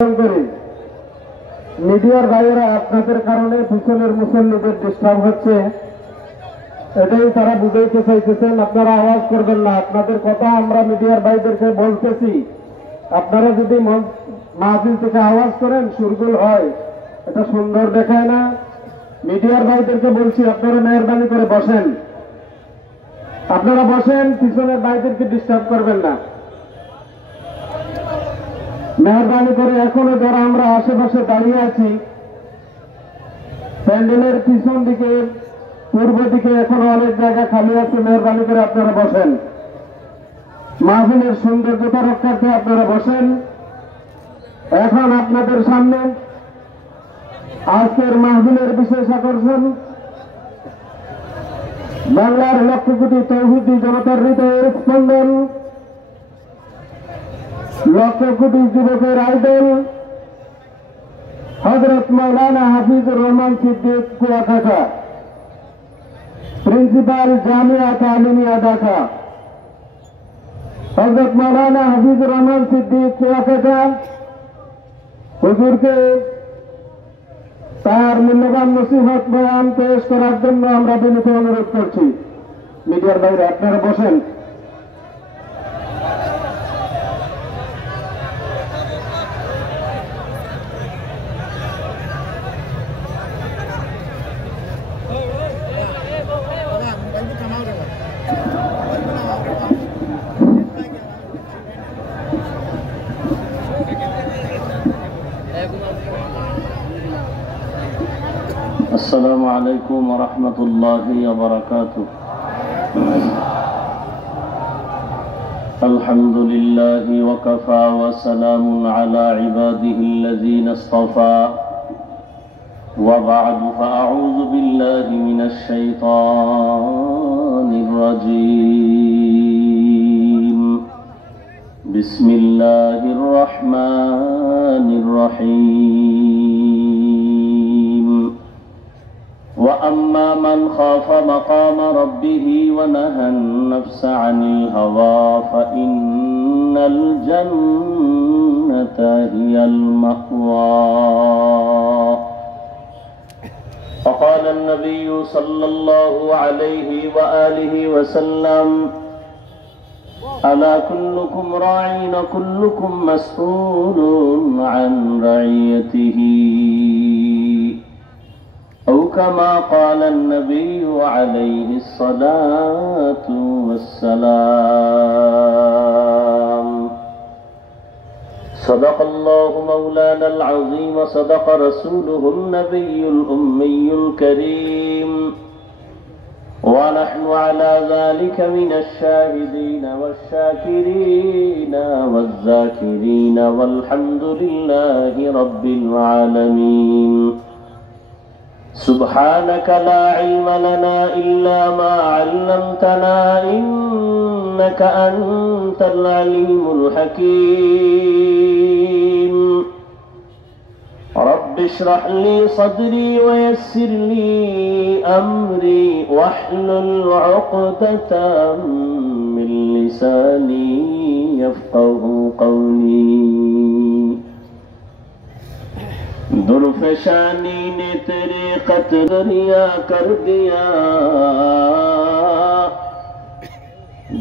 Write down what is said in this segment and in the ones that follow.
করি মিডিয়ার বাইরে আপনাদের কারণে পিছনের মুসল্লিদের ডিস্টার্ব হচ্ছে, এটাই তারা বুঝাইতে চাইতেছেন। আপনারা আওয়াজ করবেন না, আপনাদের কথা আমরা মিডিয়ার ভাইদেরকে বলতেছি। আপনারা যদি মাহফিল থেকে আওয়াজ করেন, সুরগুল হয়, এটা সুন্দর দেখায় না। মিডিয়ার ভাইদেরকে বলছি, আপনারা মেহরবানি করে বসেন, আপনারা বসেন, পিছনের ভাইদেরকে ডিস্টার্ব করবেন না মেহরবানি করে। এখনো যারা আমরা আশেপাশে দাঁড়িয়ে আছি, প্যান্ডেলের পিছন দিকে, পূর্ব দিকে এখনো অনেক জায়গা খালি আছে, মেহরবানি করে আপনারা বসেন। মাহফিলের সৌন্দর্যতা রক্ষার্থে আপনারা বসেন। এখন আপনাদের সামনে আজকের মাহফিলের বিশেষ আকর্ষণ, বাংলার লক্ষ কোটি তৌহিদি জনতার হৃদয়ের স্পন্দন, লক্ষ কোটি যুবকের আইডল হযরত মাওলানা হাফিজুর রহমান সিদ্দিক কুয়াকাটা, প্রিন্সিপাল জামিয়া তালিমিয়া ঢাকা। হযরত মাওলানা হাফিজুর রহমান সিদ্দিক কুয়াকাটা হুজুরকে তার মূল্যবান নসিহত বয়ান পেশ করার জন্য আমরা বিনীত অনুরোধ করছি। মিডিয়ার বাইরে আপনারা বসেন। السلام عليكم ورحمة الله وبركاته. الحمد لله وكفى وسلام على عباده الذين اصطفى وبعد فأعوذ بالله من الشيطان الرجيم. بسم الله الرحمن الرحيم. وأما من خاف مقام ربه ونهى النفس عن الهوى فإن الجنة هي المأوى. فقال النبي صلى الله عليه وآله وسلم: ألا كلكم راع وكلكم مسؤول عن رعيته، أو كما قال النبي عليه الصلاة والسلام. صدق الله مولانا العظيم وصدق رسوله النبي الأمي الكريم، ونحن على ذلك من الشاهدين والشاكرين والذاكرين، والحمد لله رب العالمين. سبحانك لا علم لنا إلا ما علمتنا إنك أنت العليم الحكيم. رب اشرح لي صدري ويسر لي أمري واحلل عقدة من لساني يفقه قولي. दुर्फशानी ने तेरे कतरिया कर दिया,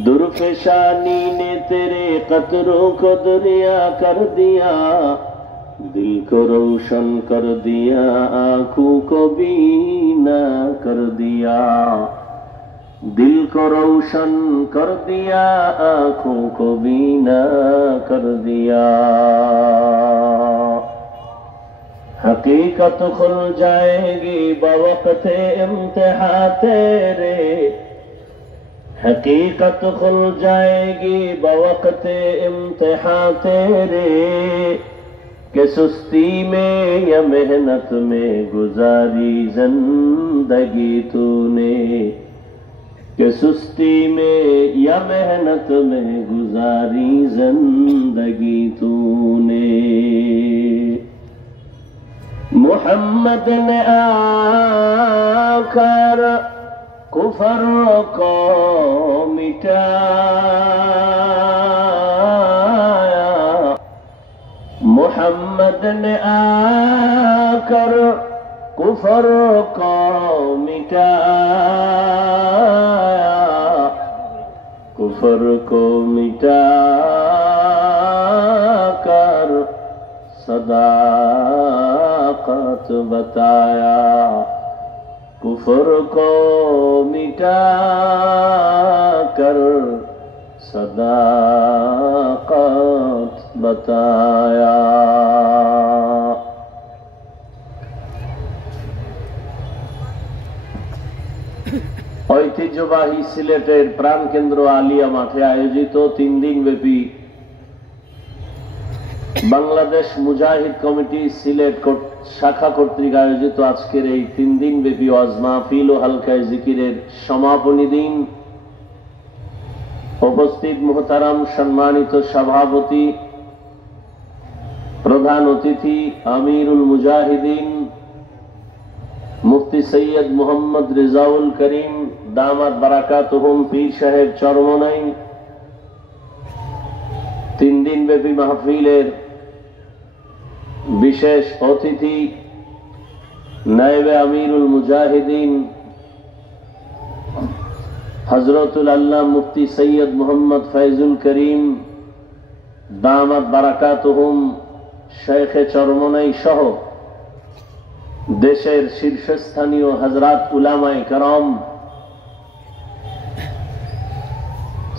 दुर्फशानी ने तेरे कतरों को दरिया कर दिया, दिल को रोशन कर दिया, आंखों को बीना कर दिया, दिल को रोशन कर दिया, आंखों को बीना कर दिया। हकीकत खुल जाएगी बवक़्ते इम्तिहान तेरे, हकीकत खुल जाएगी बवक़्ते इम्तिहान तेरे, कि सुस्ती में या मेहनत में गुजारी जिंदगी तूने, कि सुस्ती में या मेहनत में गुजारी जिंदगी तूने। मोहम्मद ने आकर कुफर को मिटाया, मोहम्मद मोहम्मद ने आकर कुफर को मिटाया, कुफर को मिटाकर सदाकत बताया, कुफर को मिटाकर सदाकत बताया। ঐতিহ্যবাহী সিলেটের প্রাণকেন্দ্র আলিয়া মাঠে আয়োজিত 3 দিন ব্যাপী বাংলাদেশ মুজাহিদ কমিটি সিলেট শাখা কর্তৃক আয়োজিত আজকের এই 3 দিন ব্যাপী ওয়াজ মাহফিল ও হালকায়ে জিকিরের সমাপনী দিন। উপস্থিত মুহতারাম সম্মানিত সভাপতি, প্রধান অতিথি আমিরুল মুজাহিদিন মুফতি সৈয়দ মোহাম্মদ রেজাউল করিম দামাত বারাকাতুহুম পীর সাহেব চরমনাই, 3 দিন ব্যাপী মাহফিলের বিশেষ অতিথি নায়েবে আমিরুল মুজাহিদিন হযরতুল আল্লাহ মুফতি সৈয়দ মোহাম্মদ ফয়জুল করিম দামাত বারাকাতুহুম শেখে চরমনাই সহ দেশের শীর্ষস্থানীয় হযরত উলামায়ে কেরাম,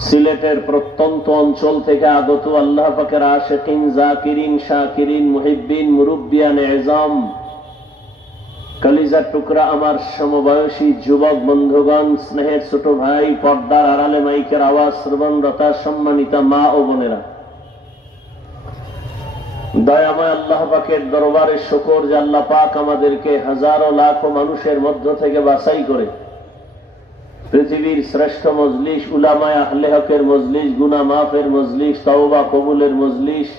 সিলেটের প্রত্যন্ত অঞ্চল থেকে আগত আল্লাহ পাকের আশিকিন, জাকিরিন, শাকিরিন, মুহিব্বিন, মুরব্বিয়ান এজাম, কলিজার টুকরা আমার সমবয়সী যুবক বন্ধুগণ, স্নেহের ছোট ভাই, পর্দার আড়ালে মাইকের আওয়াজ শ্রবণরতা সম্মানিতা মা ও বোনেরা, দয়াময় আল্লাহ পাকের দরবারে শুকর যে আল্লাহ পাক আমাদেরকে হাজারো লাখো মানুষের মধ্য থেকে বাছাই করে পৃথিবীর শ্রেষ্ঠ মজলিস, উলামায়ে আহলে হকের মজলিস, গুনাহ মাফের মজলিস, তওবা কবুলের মজলিস,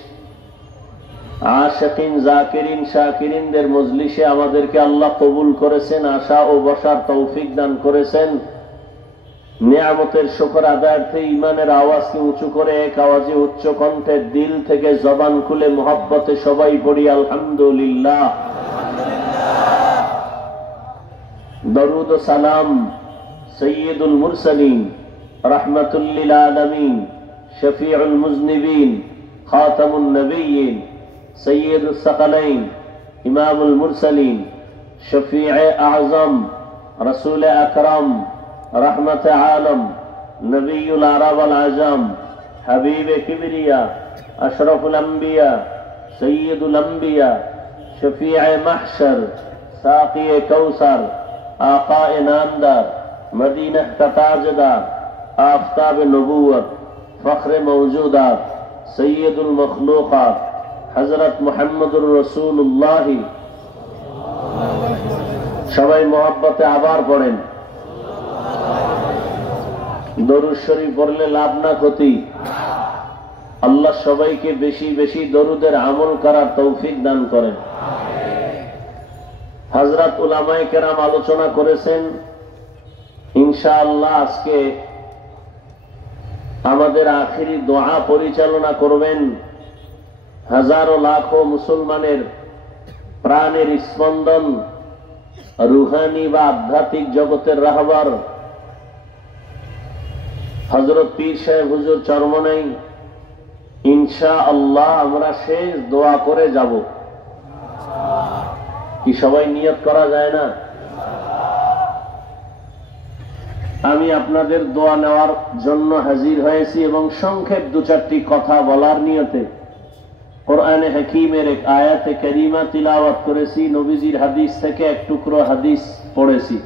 আশিকিন, জাকিরিন, শাকিরিনদের মজলিসে আমাদেরকে আল্লাহ কবুল করেছেন, আশা ও বসার তৌফিক দান করেছেন। নিয়ামতের শুকর আদায়ার্থে ঈমানের আওয়াজকে উঁচু করে এক আওয়াজে উচ্চ কণ্ঠে দিল থেকে জবান খুলে মুহাব্বতে সবাই পড়ি আলহামদুলিল্লাহ। দরুদ ও সালাম সৈয়দুল মুরসালিন রাহমাতুল লিল আলামিন শফিউল মুজনিবিন খাতামুন নবিয়্যিন সৈয়দুস সাকালাইন ইমামুল মুরসালিন শফিয়ে আযম রাসূল আকরাম रहमत आलम नबीउल अरब वल आजम हबीब किबरिया अशरफुल अंबिया सय्यदुल अंबिया शफीए महशर साक़िए कौसर आक़ाए नामदार मदीना का ताजदार आफ़ताब नबूवत फ़ख्र मौजूदात सय्यदुल मखलूक़ात हज़रत मुहम्मदुर रसूलुल्लाह सबाई मोहब्बते आबार पड़ेन। দরুদ শরীফ পড়লে লাভ না ক্ষতি? আল্লাহ সবাইকে বেশি বেশি দরুদের আমল করার তৌফিক দান করেন। হযরত উলামায়ে কেরাম আলোচনা করেছেন, ইনশাআল্লাহ আজকে আমাদের আখিরি দোয়া পরিচালনা করবেন হাজারো লাখো মুসলমানের প্রাণের স্পন্দন, রুহানি বা আধ্যাত্মিক জগতের রাহবার হযরত পীর সাহেব হুজুর চরমনাই। ইনশাআল্লাহ আমরা শেষ দোয়া করে যাব। কি সবাই নিয়ত করা যায় না? আমি আপনাদের দোয়া নেওয়ার জন্য হাজির হয়েছি এবং সংক্ষেপ 2-4টি কথা বলার নিয়তে কোরআনে হাকিমের এক আয়াতে কারিমা তিলাওয়াত করেছি, নবীজির হাদিস থেকে এক টুকরো হাদিস পড়েছি।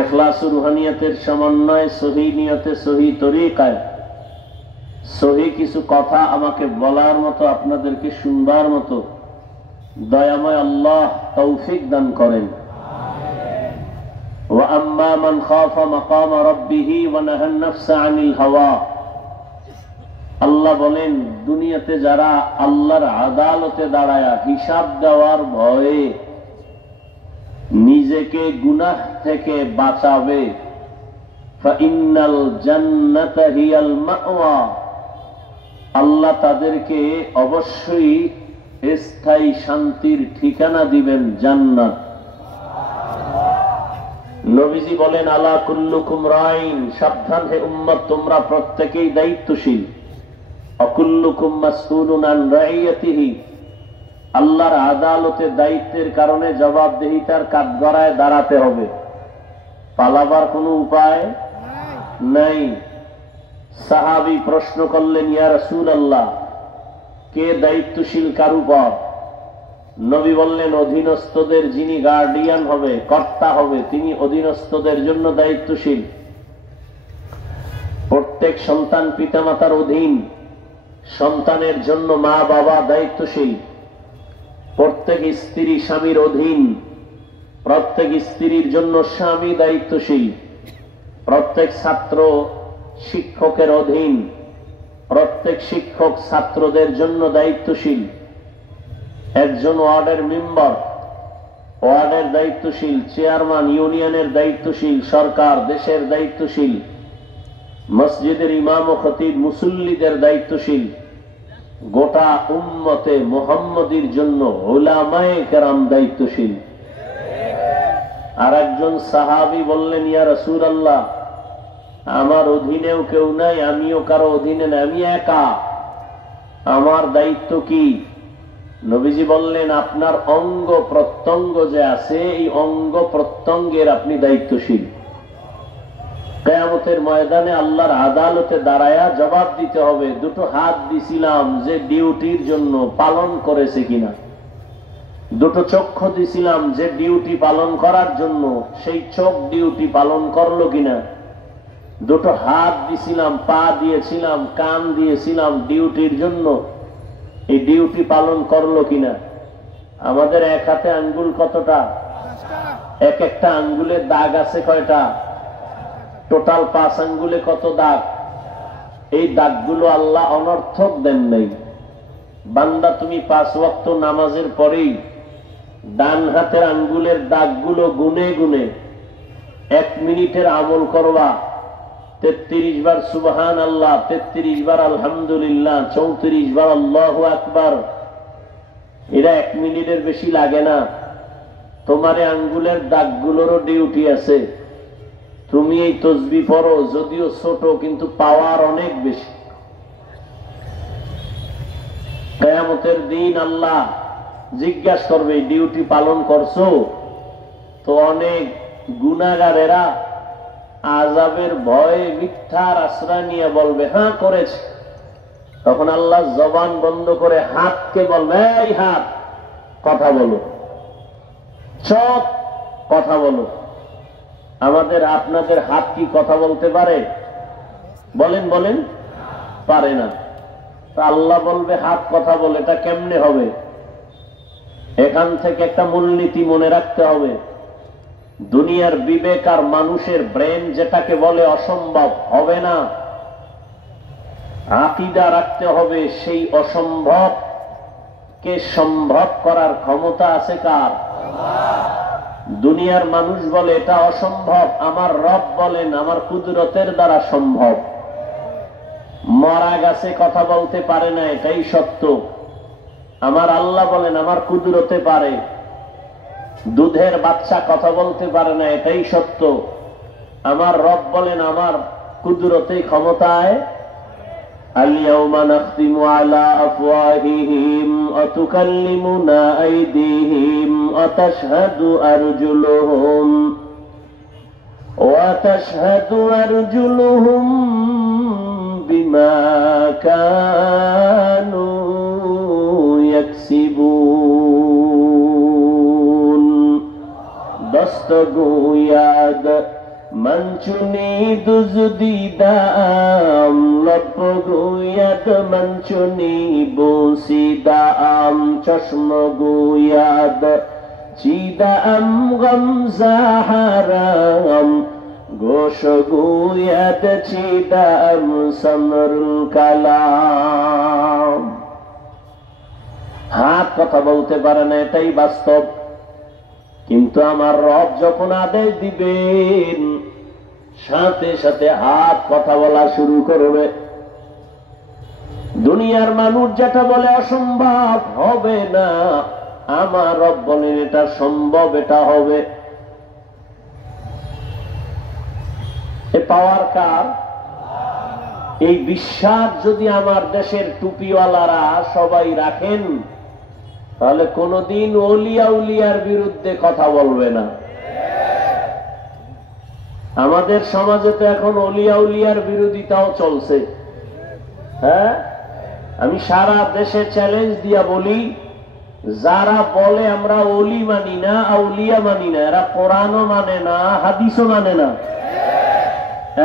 ইখলাস ও রুহানিয়তের সমন্বয়ে সহি নিয়তে সহি তরিকায় সহি কিছু কথা আমাকে বলার মতো, আপনাদেরকে শুনবার মতো দয়াময় আল্লাহ তৌফিক দান করেন। ওয়া আম্মা মান খাফা মাকাম রাব্বিহি ওয়া নাহান নাফসা আনিল হাওয়া। আল্লাহ বলেন, দুনিয়াতে যারা আল্লাহর আদালতে দাঁড়ায়া হিসাব দেওয়ার ভয়ে নিজেকে গুনাহ থেকে বাঁচাবে, ফাইন্নাল জান্নাতা হিয়াল মাওয়া, আল্লাহ তাদেরকে অবশ্যই স্থায়ী শান্তির ঠিকানা দিবেন জান্নাত। নবীজি বলেন, আলা কুল্লুকুম রাইন, সাবধান হে উম্মত, তোমরা প্রত্যেকেই দায়িত্বশীল। অকুল্লুকুম মাসউলুন আন রাইয়াতিহি, আল্লাহর আদালতে দায়িত্বের কারণে জবাবদিহিতার কাঠগড়ায় দাঁড়াতে হবে, পালাবার কোনো উপায় নাই। সাহাবী প্রশ্ন করলেন, ইয়া রাসূলুল্লাহ, কে দায়িত্বশীল কার উপর? নবী বললেন, অধীনস্থদের যিনি গার্ডিয়ান হবে, কর্তা হবে, তিনি অধীনস্থদের জন্য দায়িত্বশীল। প্রত্যেক সন্তান পিতামাতার অধীন, সন্তানের জন্য মা বাবা দায়িত্বশীল। প্রত্যেক স্ত্রী স্বামীর অধীন, প্রত্যেক স্ত্রীর জন্য স্বামী দায়িত্বশীল। প্রত্যেক ছাত্র শিক্ষকের অধীন, প্রত্যেক শিক্ষক ছাত্রদের জন্য দায়িত্বশীল। একজন ওয়ার্ডের মেম্বার ওয়ার্ডের দায়িত্বশীল, চেয়ারম্যান ইউনিয়নের দায়িত্বশীল, সরকার দেশের দায়িত্বশীল, মসজিদের ইমাম ও খতিব মুসল্লিদের দায়িত্বশীল, গোটা উম্মতে মুহাম্মদীর জন্য উলামায়ে কেরাম দায়িত্বশীল। আর একজন সাহাবী বললেন, ইয়া রাসূলুল্লাহ, আমার অধীনেও কেউ নাই, আমিও কারো অধীনে নাই, আমি একা, আমার দায়িত্ব কি? নবীজি বললেন, আপনার অঙ্গ প্রত্যঙ্গ যে আছে, এই অঙ্গ প্রত্যঙ্গের আপনি দায়িত্বশীল। কিয়ামতের ময়দানে আল্লাহর আদালতে দাঁড়ায়া জবাব দিতে হবে, দুটো হাত দিছিলাম যে ডিউটির জন্য, পালন করেছে কিনা। দুটো চক্ষু দিছিলাম যে ডিউটি পালন করার জন্য, সেই চোখ ডিউটি পালন করলো কিনা। দুটো হাত দিছিলাম, পা দিয়েছিলাম, কান দিয়েছিলাম ডিউটির জন্য, এই ডিউটি পালন করলো কিনা। আমাদের এক হাতে আঙ্গুল কতটা? এক একটা আঙ্গুলে দাগ আছে কয়টা? টোটাল 5 আঙ্গুলে কত দাগ? এই দাগগুলো আল্লাহ অনর্থক দেন নাই। বান্দা, তুমি 5 ওয়াক্ত নামাজের পরেই ডান হাতের আঙ্গুলের দাগগুলো গুনে গুনে 1 মিনিটের আমল করবা। 33 বার সুবহানাল্লাহ, 33 বার আলহামদুলিল্লাহ, 34 বার আল্লাহু আকবার। এরা 1 মিনিটের বেশি লাগে না। তোমারে আঙ্গুলের দাগগুলোরও ডিউটি আছে। তুমি এই তসবিহ পড়ো, যদিও ছোট কিন্তু পাওয়ার অনেক বেশি। কিয়ামতের দিন আল্লাহ জিজ্ঞাসা করবে, ডিউটি পালন করছো? তো অনেক গুনাহগারেরা আযাবের ভয়ে মিথ্যার আশ্রয় নিয়ে বলবে, হ্যাঁ করেছে। তখন আল্লাহ জবান বন্ধ করে হাতকে বলবে, এই হাত কথা বলো, চোখ কথা বলো। আমাদের আপনাদের হাত কি কথা বলতে পারে? বলেন বলেন, পারে না। তা আল্লাহ বলবে হাত কথা বলে, এটা কেমনে হবে? এখান থেকে একটা মূলনীতি মনে রাখতে হবে। দুনিয়ার বিবেক আর মানুষের ব্রেন যেটাকে বলে অসম্ভব, হবে না। আকীদা রাখতে হবে, সেই অসম্ভব কে সম্ভব করার ক্ষমতা আছে কার? দুনিয়ার মানুষ বলে এটা অসম্ভব, আমার রব বলেন আমার কুদরতের দ্বারা সম্ভব। মরা গাছে কথা বলতে পারে না, এটাই সত্য। আমার আল্লাহ বলেন আমার কুদরতে পারে। দুধের বাচ্চা কথা বলতে পারে না, এটাই সত্য। আমার রব বলেন আমার কুদরতে ক্ষমতায়। আল-ইয়াওমা নাখতিমু আলা আফওয়াহিহিম ওয়া তুকাল্লিমুনা আইদিহিম ওয়া তাশহাদু আরজুলুহুম বিমা কানু ইয়াকসিবুন। দস্তগোয়াদ মঞ্চুনি দুজদিদাম লপগোয়াদ মঞ্চুনি বসিদাম চশমগোয়াদ চিদাম গমজাহারাম গোশগোয়াদ চিদাম সমরুল কালাম। হাত কথা বলতে পারে না, এটাই বাস্তব। কিন্তু আমার রব যখন আদেশ দিবেন, সাথে সাথে হাত কথা বলা শুরু করবে। দুনিয়ার মানুষ যেটা বলে অসম্ভব হবে না, আমার রব বলেন এটা সম্ভব, এটা হবে। এ পাওয়ার কার? এই বিশ্বাস যদি আমার দেশের টুপিওয়ালারা সবাই রাখেন, তাহলে কোনদিন ওলিয়া উলিয়ার বিরুদ্ধে কথা বলবে না। আমাদের সমাজে তো এখন ওলিয়া উলিয়ার বিরোধিতাও চলছে। হ্যাঁ, আমি সারা দেশে চ্যালেঞ্জ দিয়া বলি, যারা বলে আমরা ওলি মানি না, আউলিয়া মানি না, এরা কোরআনও মানে না, হাদিসও মানে না।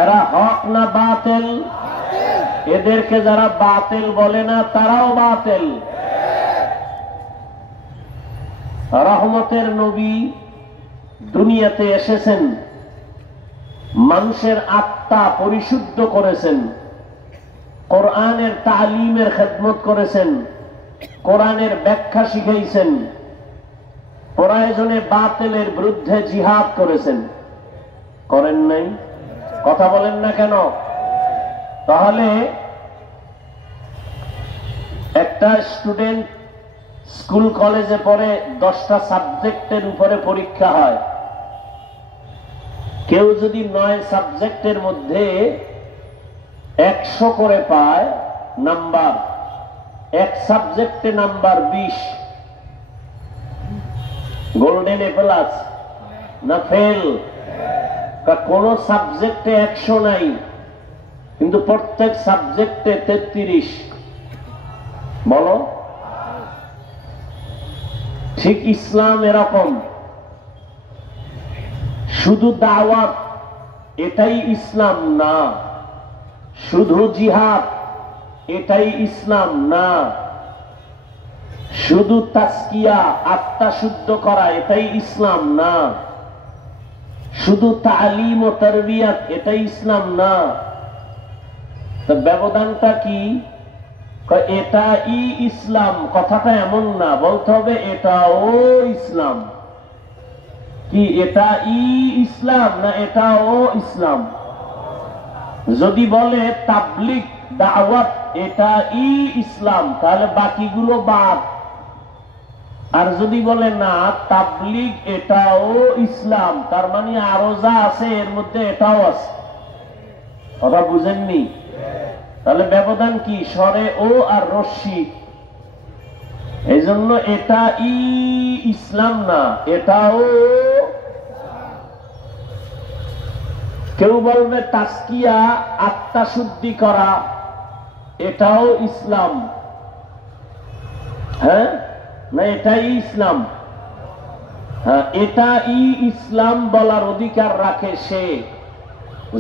এরা হক না বাতিল? এদেরকে যারা বাতিল বলে না, তারাও বাতিল। রহমতের নবী দুনিয়াতে এসেছেন, মানুষের আত্মা পরিশুদ্ধ করেছেন, কোরআনের তালিমের খেদমত করেছেন, কোরআনের ব্যাখ্যা শিখাইছেন, প্রয়োজনে বাতিলের বিরুদ্ধে জিহাদ করেছেন। করেন নাই? কথা বলেন না কেন? তাহলে একটা স্টুডেন্ট স্কুল কলেজে পড়ে, 10টা সাবজেক্টের উপরে পরীক্ষা হয়। কেউ যদি 9 সাবজেক্টের মধ্যে 100 করে পায় নাম্বার, এক সাবজেক্টে নাম্বার 20, গোল্ডেন এ প্লাস না ফেল? কোন সাবজেক্টে 100 নাই, কিন্তু প্রত্যেক সাবজেক্টে 33। বলো, ঠিক ইসলাম এরকম। শুধু দাওয়াত এটাই ইসলাম না, শুধু জিহাদ এটাই ইসলাম না, শুধু তাসকিয়া আত্মা শুদ্ধ করা এটাই ইসলাম না, শুধু তালিম ও তারবিয়াত এটাই ইসলাম না। তো ব্যবধানটা কি? এটা ই ইসলাম কথাটা এমন না, বলতে হবে এটাও ইসলাম। কি এটা ই ইসলাম না এটাও ইসলাম? যদি বলে তাবলিগ দাওয়াত এটা ই ইসলাম, তাহলে বাকিগুলো বাদ। আর যদি বলে না তাবলিগ এটাও ইসলাম, তার মানে আরো যা আছে এর মধ্যে এটাও আছে। কথা বুঝেননি? তাহলে ব্যবধান কি? স্বরে ও আর রশ্মি। এই জন্য এটা ই ইসলাম না, এটাও। কেউ বলবে তাসকিয়া আত্মা শুদ্ধি করা এটাও ইসলাম। হ্যাঁ না, এটাই ইসলাম। হ্যাঁ, এটা ই ইসলাম বলার অধিকার রাখে সে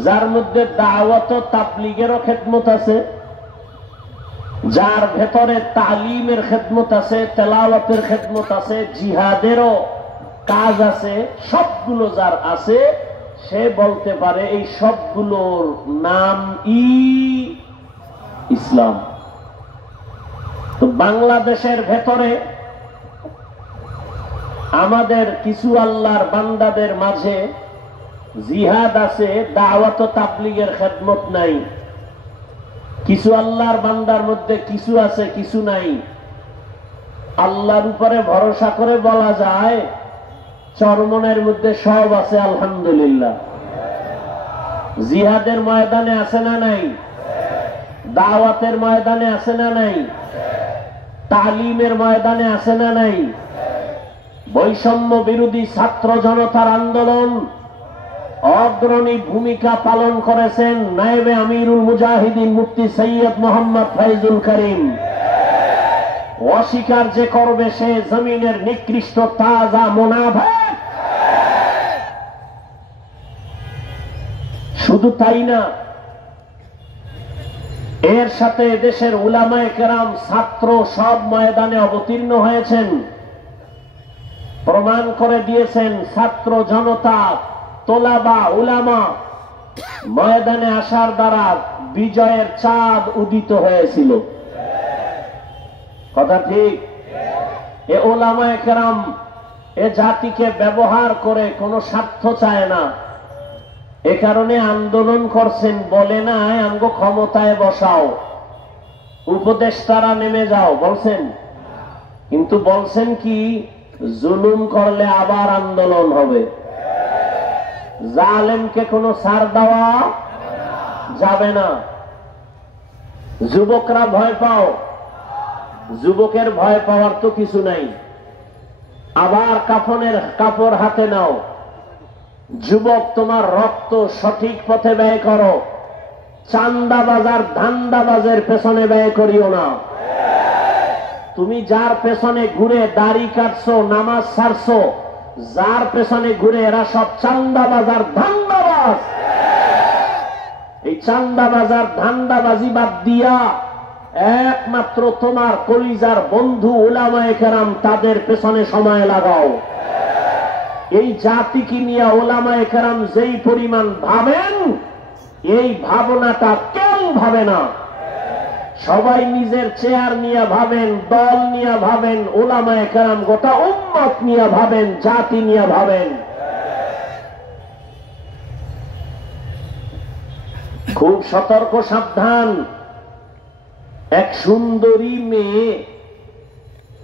যার মধ্যে দাওয়াত ও তাবলীগেরও খেদমত আছে, যার ভেতরে তালিমের খেদমত আছে, তেলাওয়াতের খেদমত আছে, জিহাদেরও কাজ আছে। সবগুলো যার আছে, সে বলতে পারে এই সবগুলোর নাম ই ইসলাম। তো বাংলাদেশের ভেতরে আমাদের কিছু আল্লাহর বান্দাদের মাঝে জিহাদ আছে, দাওয়াত ও তাবলীগের খেদমত নাই। কিছু আল্লাহর বান্দার মধ্যে কিছু আছে, কিছু নাই। আল্লাহর উপরে ভরসা করে বলা যায় চরমনের মধ্যে সব আছে, আলহামদুলিল্লাহ। জিহাদের ময়দানে আছে না নাই? দাওয়াতের ময়দানে আছে না নাই? তালিমের ময়দানে আছে না নাই? বৈষম্য বিরোধী ছাত্র জনতার আন্দোলন অগ্রণী ভূমিকা পালন করেছেন নায়েবে আমিরুল মুজাহিদিন মুফতি সৈয়দ মোহাম্মদ ফয়জুল করিম। অস্বীকার যে করবে সে জমিনের নিকৃষ্ট তাজা মুনাফিক। শুধু তাই না, এর সাথে দেশের উলামায়ে কেরাম ছাত্র সব ময়দানে অবতীর্ণ হয়েছেন, প্রমাণ করে দিয়েছেন ছাত্র জনতা তোলাবা উলামা ময়দানে আসার দ্বারা বিজয়ের চাঁদ উদিত হয়েছিল। কথা ঠিক? এ উলামায়ে কেরাম এ জাতিকে ব্যবহার করে কোনো স্বার্থ চায় না, এ কারণে আন্দোলন করছেন। বলে না আমগো ক্ষমতায় বসাও, উপদেষ্টারা নেমে যাও বলছেন, কিন্তু বলছেন কি জুলুম করলে আবার আন্দোলন হবে, জালেমকে কোনো ছাড় দেওয়া যাবে না। যুবকরা ভয় পাও, যুবকের ভয় পাওয়ার তো কিছু নাই। আবার কাফনের কাপড় হাতে নাও, যুবক তোমার রক্ত সঠিক পথে ব্যয় করো, চান্দাবাজার ধান্দাবাজের পেছনে ব্যয় করিও না। তুমি যার পেছনে ঘুরে দাড়ি কাটছো, নামাজ ছাড়ছো, যার পেছনে ঘুরে এরা সব চান্দাবাজার ধান্দাবাজ। এই চান্দাবাজার ধান্দাবাজি বাদ দিয়া একমাত্র তোমার কলিজার বন্ধু উলামায়ে কেরাম তাদের পেছনে সময় লাগাও। এই জাতিকে নিয়ে উলামায়ে কেরাম যেই পরিমাণ ভাবেন, এই ভাবনাটা কেউ ভাবে না। সবাই নিজের চেয়ার নিয়ে ভাবেন, দল নিয়ে ভাবেন, উলামায়ে কেরাম গোটা উম্মত নিয়ে ভাবেন, জাতি নিয়ে ভাবেন। খুব সতর্ক সাবধান। এক সুন্দরী মেয়ে,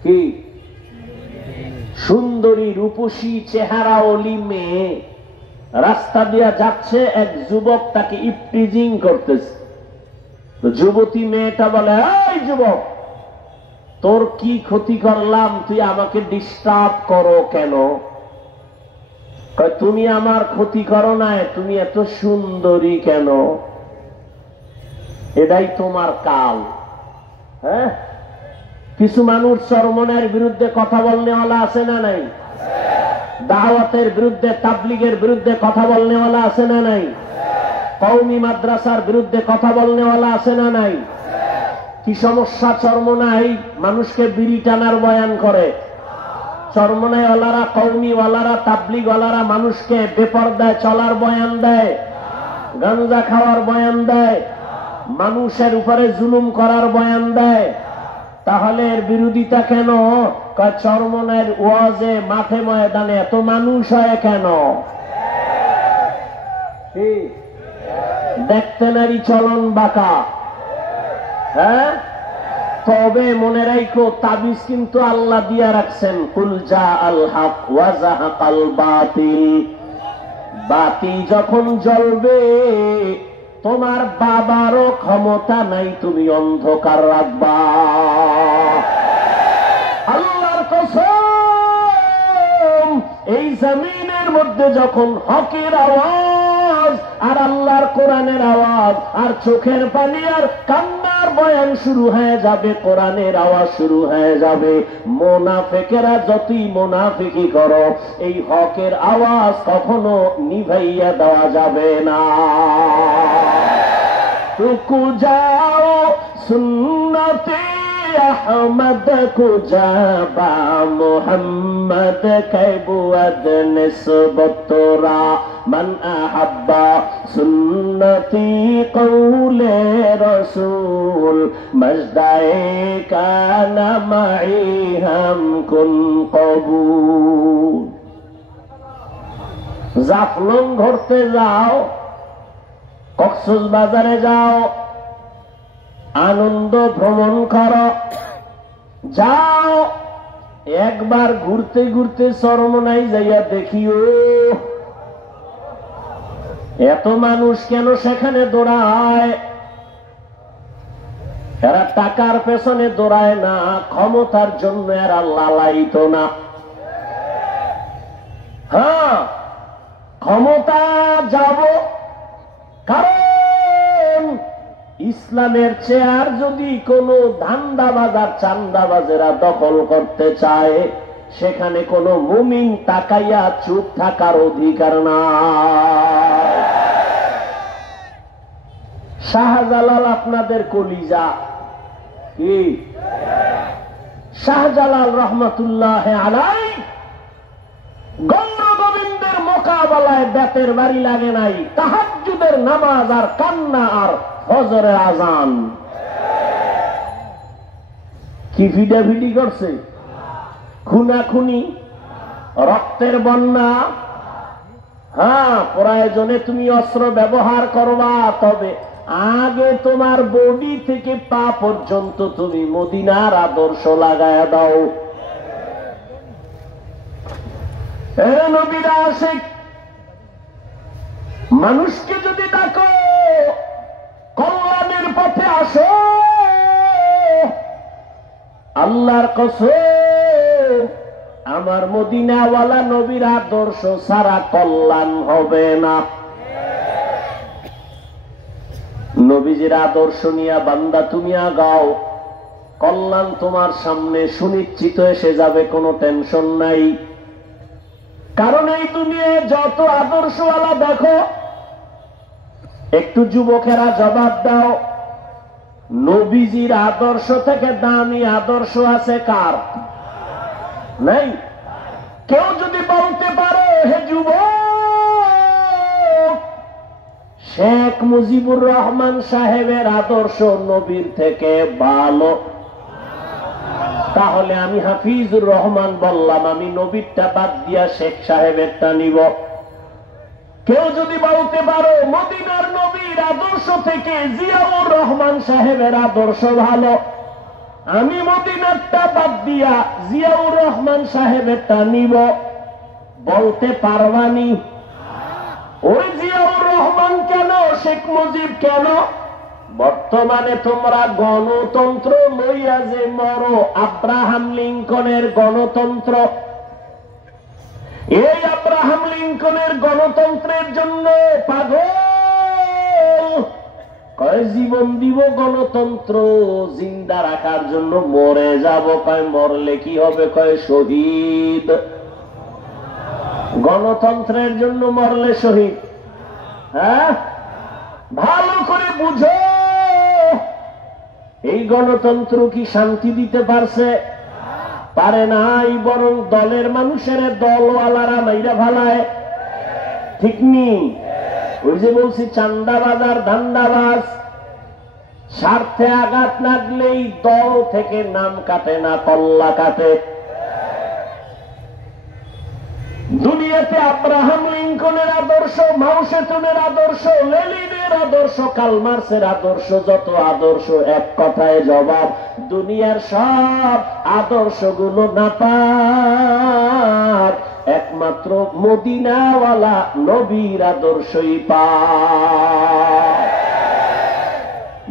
কি সুন্দরী রূপসী চেহারা ওলি মেয়ে রাস্তা দিয়া যাচ্ছে, এক যুবক তাকে ইপটিজিং করতেছে। যুবতী মেয়েটা বলে, এই যুবক, তোর কি ক্ষতি করলাম, তুই আমাকে ডিস্টার্ব করো কেন? তুমি আমার ক্ষতি করো না, তুমি এত সুন্দরী কেন? এটাই তোমার কাল। হ্যাঁ, কিছু মানুষ চরমনের বিরুদ্ধে কথা বলনেওয়ালা আছে না নাই? দাওয়াতের বিরুদ্ধে, তাবলিগের বিরুদ্ধে কথা বলনেওয়ালা আছে না নাই? কওমি মাদ্রাসার বিরুদ্ধে কথা বলনেওয়ালা আছে না নাই? কি সমস্যা চরমনাই? মানুষকে বিড়ি টানার বয়ান করে। চরমনাই ওয়ালারা, কওমি ওয়ালারা, তাবলিগ ওয়ালারা মানুষকে বেপরদায় চলার বয়ান দেয়, গাঞ্জা খাওয়ার বয়ান দেয়, মানুষের উপরে জুলুম করার বয়ান দেয়। তাহলে এর বিরোধিতা কেন? চরমনের ওয়াজে, মাঠে ময়দানে এত মানুষ হয় কেন? দেখতে নারী চলন বাঁকা। হ্যাঁ, তবে মনে রাখো, তাবিজ কিন্তু আল্লাহ দিয়া রাখছেন, কুল জা আল হক ওয়া যাহাকাল বাতিল। বাতি যখন জ্বলবে, তোমার বাবারও ক্ষমতা নাই তুমি অন্ধকার রাখবা। আল্লাহর কসম, এই জমিনের মধ্যে যখন হকের আওয়াজ আর আল্লাহর কোরআনের আওয়াজ আর চোখের পানি আর কান্নার বয়ান শুরু হয়ে যাবে, কোরআনের আওয়াজ শুরু হয়ে যাবে, মুনাফিকেরা যতই মুনাফিকি করো, এই হকের আওয়াজ কখনো নিভাইয়া দেওয়া যাবে না। रुको जाओ सुन्नते अहमद को जाबा मोहम्मद कैबुअद निस्बत तोरा मन अहब्बा सुन्नती कौले रसूल मजदाए काना माई हम कुन कबूल। জাফলং ঘুরতে যাও, কক্সবাজারে যাও, আনন্দ ভ্রমণ করো, যাও একবার ঘুরতে ঘুরতে চরমনাই যাইয়া দেখিও এত মানুষ কেন সেখানে দৌড়ায়। এরা টাকার পেছনে দৌড়ায় না, ক্ষমতার জন্য এরা লালায়িত না। হ্যাঁ, ক্ষমতা যাব, কারণ ইসলামের চেয়ার যদি কোনো ধান্দাবাজার চান্দাবাজেরা দখল করতে চায়, সেখানে কোনো মুমিন তাকাইয়া চুপ থাকার অধিকার নাই। শাহজালাল আপনাদের কলিজা, কি শাহজালাল রহমতুল্লাহ আলাই গৌরগোবিন্দের মোকাবেলায় বেতের বাড়ি লাগে নাই, তাহাজ্জুদের নামাজ আর কান্না আর ফজরের আজান। কি ভিডাভিডি করছে, খুনাখুনি, রক্তের বন্যা। হ্যাঁ, প্রয়োজনে তুমি অস্ত্র ব্যবহার করবা, তবে আগে তোমার বডি থেকে পা পর্যন্ত তুমি মদিনার আদর্শ লাগায়া দাও। নবীরা আশিক, মানুষকে যদি ডাকো কল্যাণের পথে আসো, আল্লাহর কসম আমার মদিনাওয়ালা নবীর আদর্শ সারা কল্যাণ হবে না। নবীজির আদর্শ নিয়া বান্দা তুমি আগাও, কল্যাণ তোমার সামনে সুনিশ্চিত এসে যাবে, কোনো টেনশন নাই। কারণ এই দুনিয়ায় যত আদর্শওয়ালা দেখো, একটু যুবকেরা জবাব দাও, নবীজির আদর্শ থেকে দামি আদর্শ আছে কার? নাই। কেউ যদি বলতে পারো হে যুবক, শেখ মুজিবুর রহমান সাহেবের আদর্শ নবীর থেকে ভালো, তাহলে আমি হাফিজুর রহমান বললাম, আমি নবীরটা বাদ দিয়া শেখ সাহেবেরটা নিব। কেউ যদি বলতে পারো মদিনার নবীর আদর্শ থেকে জিয়াউর রহমান সাহেবের আদর্শ ভালো, আমি মদিনারটা বাদ দিয়া জিয়াউর রহমান সাহেবেরটা নিব, বলতে পারবানি? ওই জিয়াউর রহমান কেন, শেখ মুজিব কেন? বর্তমানে তোমরা গণতন্ত্র লইয়া যে মরো, আব্রাহাম লিঙ্কনের গণতন্ত্র, এই আব্রাহাম লিঙ্কনের গণতন্ত্রের জন্য পাগল, কয় জীবন দিব গণতন্ত্র জিন্দা রাখার জন্য, মরে যাব, কয় মরলে কি হবে, কয় শহীদ। গণতন্ত্রের জন্য মরলে শহীদ? হ্যাঁ, ভালো করে বুঝো, এই গণতন্ত্র কি শান্তি দিতে পারছে? পারে নাই, বরং দলের মানুষের দলওয়ালারা মাইরা ফালায়। ঠিক নি? ওই যে বলছি চান্দাবাজ আর ধান্দাবাজ, স্বার্থে আঘাত লাগলেই দল থেকে নাম কাটে না, কল্লা কাটে। দুনিয়াতে আব্রাহাম লিঙ্কনের আদর্শ, মাও সেতুনের আদর্শ, লেনিনের আদর্শ, কালমার্সের আদর্শ, যত আদর্শ এক কথায় জবাব, দুনিয়ার সব আদর্শগুলো নাপাক, একমাত্র মদিনাওয়ালা নবীর আদর্শই পাক।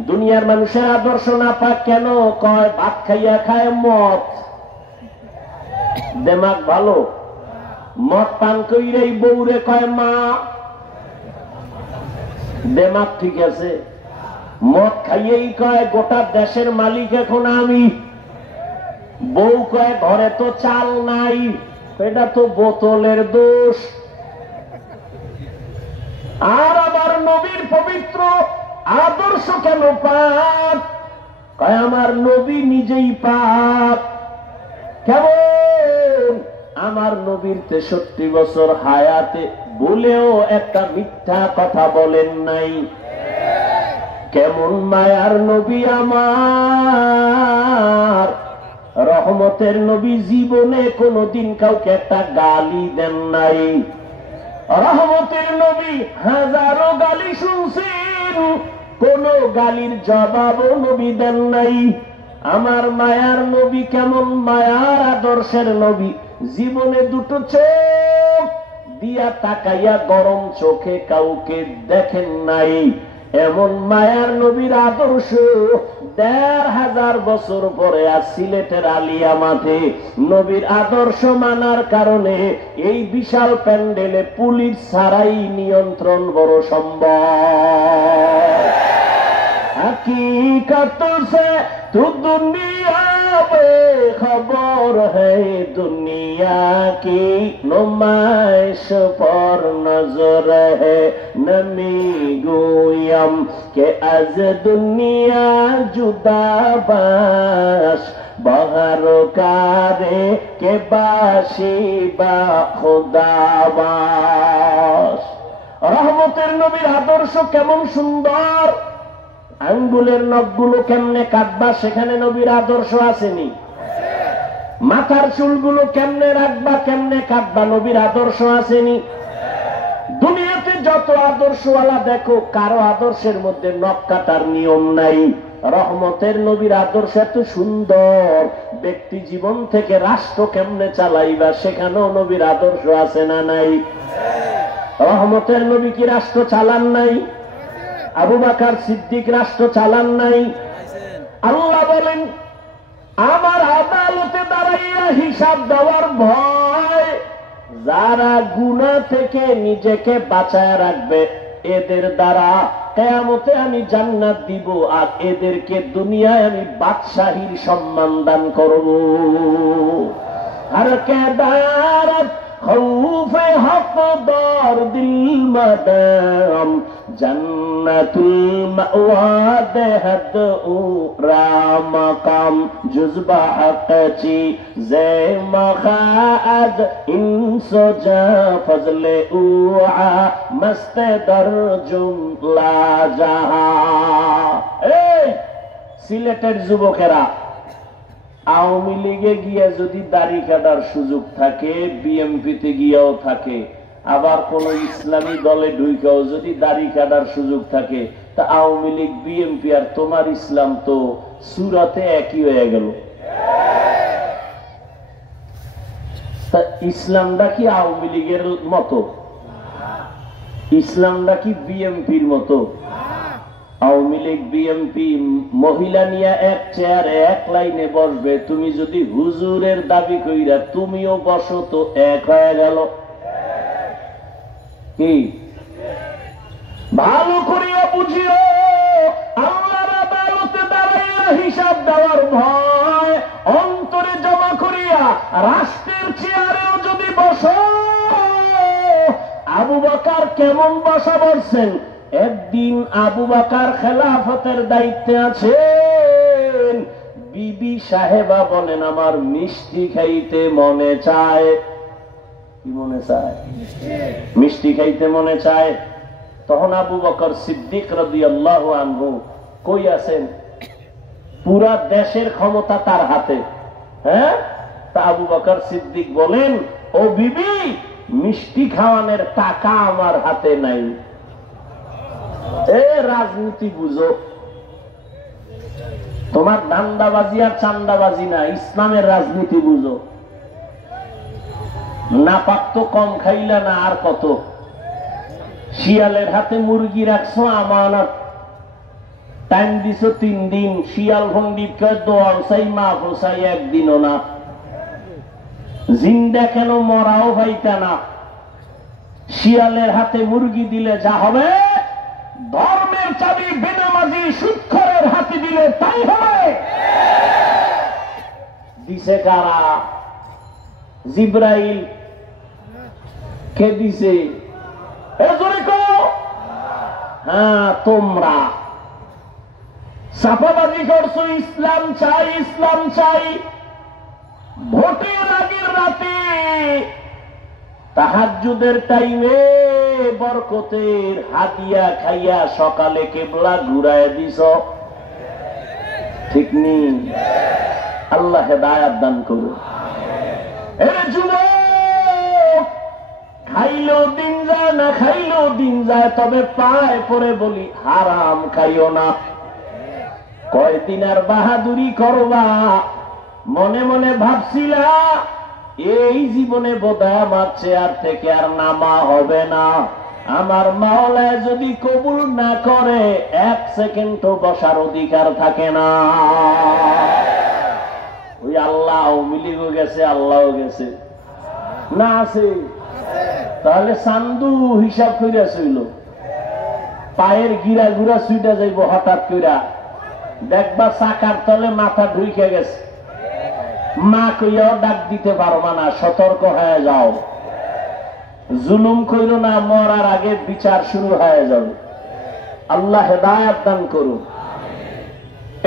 দুনিয়ার মানুষের আদর্শ নাপাক কেন? কয় ভাত খাইয়া খায় মদ, দেমাগ ভালো, মদ পান কইরেই বউরে কয় মা, দেমাগ ঠিক আছে। মদ খাইয়েই কয় গোটা দেশের মালিক এখন আমি, বউ কয় ঘরে তো চাল নাই, এটা তো বোতলের দোষ। আর আমার নবীর পবিত্র আদর্শ কেন পাক? কয় আমার নবী নিজেই পাক। কেমন? আমার নবীর 63 বছর হায়াতে বলেও একটা মিথ্যা কথা বলেন নাই। কেমন মায়ার নবী আমার, রহমতের নবী, জীবনে কোনদিন কাউকে একটা গালি দেন নাই। রহমতের নবী হাজারো গালি শুনছেন, কোন গালির জবাবও নবী দেন নাই। আমার মায়ার নবী কেমন মায়ার আদর্শের নবী, জীবনে দুটো চোখ দিয়া তাকাইয়া গরম চোখে কাউকে দেখেন নাই। এমন মায়ার নবীর আদর্শ ১৫০০ বছর পরে আজ সিলেটের আলিয়া মাঠে নবীর আদর্শ মানার কারণে এই বিশাল প্যান্ডেলে পুলিশ ছাড়াই নিয়ন্ত্রণ বড় সম্ভব। हकीकत से तू दुनिया बेखबर है, दुनिया की नुमाइश पर नजर है। नमी गोयम के आज दुनिया जुदा बाश, बहर कारे के बाशी बा खुदाबाश। रहमतेर नबीर आदर्श केमन सुंदर, আঙ্গুলের নখগুলো কেমনে কাটবা সেখানে নবীর আদর্শ আসেনি। মাথার চুলগুলো কেমনে রাখবা কেমনে কাটবা নবীর আদর্শ আসেনি। দুনিয়াতে যত আদর্শওয়ালা দেখো, কারো আদর্শের মধ্যে নখ কাটার নিয়ম নাই। রহমতের নবীর আদর্শ এত সুন্দর, ব্যক্তি জীবন থেকে রাষ্ট্র কেমনে চালাইবা সেখানেও নবীর আদর্শ আছে না নাই? রহমতের নবী কি রাষ্ট্র চালান নাই? আবু বকর সিদ্দিক রাষ্ট্র চালান নাই? আল্লাহ বলেন, আমার আদালতে দাঁড়াইয়া হিসাব দেওয়ার ভয় যারা গুনাহ থেকে নিজেকে বাঁচায় রাখবে, এদের দ্বারা কিয়ামতে আমি জান্নাত দিব, আর এদেরকে দুনিয়ায় আমি বাদশাহীর সম্মান দান করব। আর কেদারত খৌফে হকদার দিল মাদাম জান্নাতুল মাওয়া দেহদ রামাকাম জুজবা হকচি জে মখাদ ইনসোজা ফজলে উআ মস্ত দরজুম লা জাহা। এই সিলেটের যুবকেরা, আওয়ামী লীগে গিয়া যদি দাড়ি কাটার সুযোগ থাকে, বিএমপিতে গিয়াও থাকে, আবার কোন ইসলামী দলে ঢুকাও যদি দাড়ি কাটার সুযোগ থাকে, তা আওয়ামী লীগ বিএমপি আর তোমার ইসলাম তো সুরাতে একই হয়ে গেল। তা ইসলামটা কি আওয়ামী লীগের মতো? ইসলামটা কি বিএমপির মতো? আওয়ামী লীগ বিএমপি মহিলা নিয়ে এক চেয়ারে এক লাইনে বসবে, তুমি যদি হুজুরের দাবি কইরা তুমিও বসো তো এক হয়ে গেল। কি ভালো করিয়া বুঝিও, আল্লাহর আদালতে দাঁড়াইয়া হিসাব দেওয়ার ভয় অন্তরে জমা করিয়া রাষ্ট্রের চেয়ারেও যদি বসো। আবু বকর কেমন বসা বলছেন? একদিন আবু বকর খেলাফতের দায়িত্বে আছেন, বিবি সাহেবা বলেন, আমার মিষ্টি খাইতে মনে চায়। কি মনে চায়? মিষ্টি খাইতে মনে চায়। তখন আবু বকর সিদ্দিক রাদিয়াল্লাহু আনহু কই আছেন? পুরা দেশের ক্ষমতা তার হাতে। হ্যাঁ, তা আবু বকর সিদ্দিক বলেন, ও বিবি, মিষ্টি খাওয়ানোর টাকা আমার হাতে নাই। এ রাজনীতি বুঝো, তোমার ধান্দাবাজি আর চান্দাবাজি না, ইসলামের রাজনীতি বুঝো। না পাক তো কম খাইলা না, আর কত? শিয়ালের হাতে মুরগি রাখছো আমানত, টাইম দিছো 3 দিন, শিয়াল ভঙ্গিকে দোয়ার চাই মা ফসাই একদিনও না। জিন্দা কেন মরাও হইতা না। শিয়ালের হাতে মুরগি দিলে যা হবে, ধর্মের চাবি বেনামাজি সুৎখরের হাতে দিলে তাই হবে। দিছে কারা? জিব্রাইল। কে দিছে? হ্যাঁ, তোমরা চাপাবাজি করছো, ইসলাম চাই, ইসলাম চাই। ভোটের আগের রাতে তাহাজ্জুদের টাইমে বরকতের হাতিয়া খাইয়া সকালে কেবলা ঘুরায় দিছ। ঠিক নি? আল্লাহ হেদায়াত দান করুন। যুবক, খাইলেও দিন যায়, না খাইলেও দিন যায়, তবে পায় পরে বলি হারাম খাইও না। কয়দিন আর বাহাদুরি করবা? মনে মনে ভাবছিলা এই জীবনে বোধহয় আমার চেয়ার থেকে আর নামা হবে না। আমার মাওলায় যদি কবুল না করে 1 সেকেন্ডও বসার অধিকার থাকে না। ওই আল্লাহ আওয়ামী লীগও গেছে, আল্লাহও গেছে না, আছে? তাহলে চান্দু হিসাব কইরা ছিল, পায়ের গিরা গুড়া সুইটা যাইব হঠাৎ কইরা, দেখবা চাকার তলে মাথা ঢুইকে গেছে। মা কইয়াও ডাক দিতে পারবা না, সতর্ক হয়ে যাও। জুলুম কইরো না, মরার আগে বিচার শুরু হয়ে যাবে। আল্লাহ হেদায়াত দান করুন।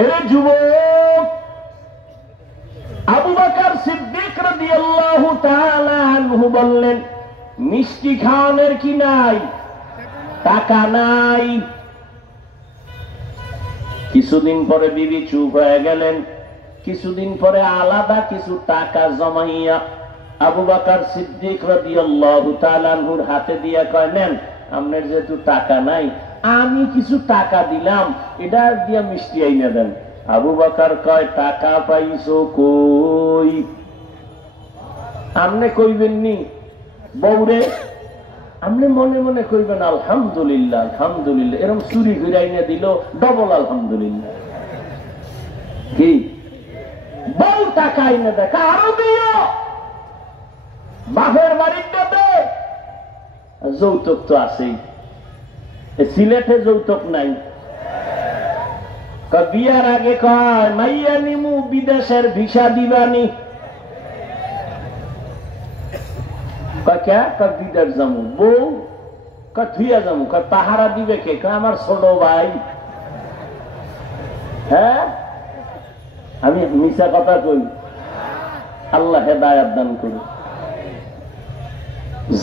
এ যুবক, আবু বকর সিদ্দিক রাদিয়াল্লাহু তাআলা আনহু বললেন, মিষ্টি খাওয়ানোর কি নাই? টাকা নাই। কিছুদিন পরে বিবি চুপ হয়ে গেলেন। কিছুদিন পরে আলাদা কিছু টাকা জমাইয়া আবু বকর সিদ্দিক রাদিয়াল্লাহু তাআলা আনহুর হাতে দিয়া কয়, নেন আপনার যেহেতু টাকা নাই, আমি কিছু টাকা দিলাম, এটা দিয়া মিষ্টি আইনা দেন। আবু বকর কয়, টাকা পাইছো কই? আপনি কইবেন নি বউরে, আপনি মনে মনে কইবেন আলহামদুলিল্লাহ আলহামদুলিল্লাহ। এরকম চুরি করে আইনা দিল, ডবল আলহামদুলিল্লাহ। কি বউ টাকা আইনা দেখা, আরো দিও, বাপের বাড়িতে দে। যৌতুক তো আছেই, সিলেটে যৌতুক নাই। বিয়ার আগে কয়, মাইয়া নিমু বিদেশের ভিসা দিবানি। বিদেশ যাবো, বউ ধুইয়া যাবো, পাহারা দিবে কে? আমার ছোট ভাই। হ্যাঁ, আমি মিশা কথা কই? আল্লাহ হেদায়াত দান করুন।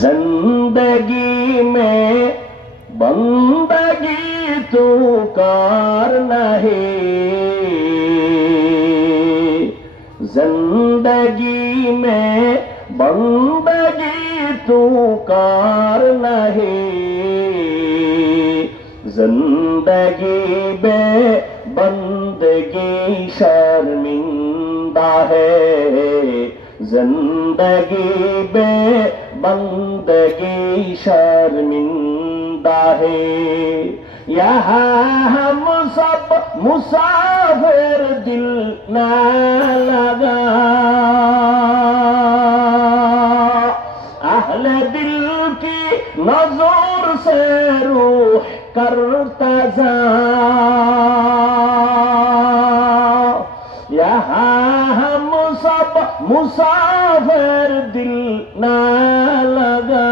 जिंदगी में बंदगी तू करना है, जिंदगी में बंदगी तू करना है, जिंदगी में बंदगी शर्मिंदा है, जिंदगी में बंदगी शर्मिंदा है। यहाँ हम सब मुसाफिर, दिल ना लगा, अहले दिल की नजर से रूह करता जा, यहाँ हम सब मुसाफिर, दिल ना लगा,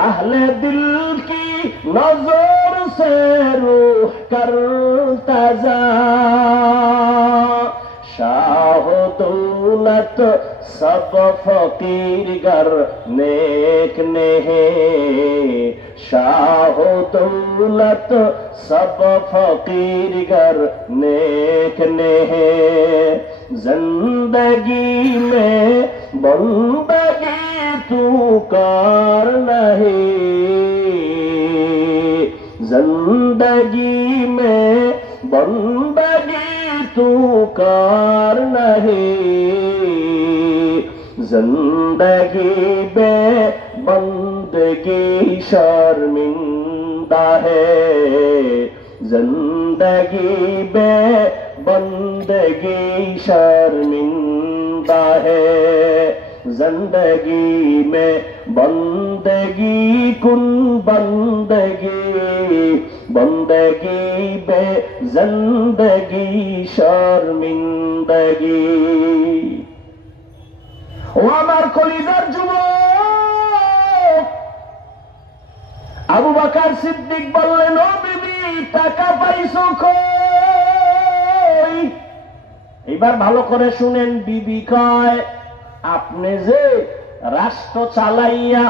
अहले दिल की नजर से रूह करता जा, शाह दौलत सब फकीर गर नेक ने है, शाह दौलत सब फकीर गर नेक ने है, जिंदगी में बंदगी तू करना है, जिंदगी में बंदगी तू करना है, जिंदगी में बंदगी शर्मिंदा है, जिंदगी में बंदगी शर्मिंदा है, जिंदगी में बंदगी कुन बंदगी, बंदगी में जिंदगी शर्मिंदगी। ও আমার কলিজার যুবক, আবু বকর সিদ্দিক বললেন, ও বিবি, টাকা পাইছো কই? এবার ভালো করে শুনেন। বিবি কয়, আপনি যে রাষ্ট্র চালাইয়া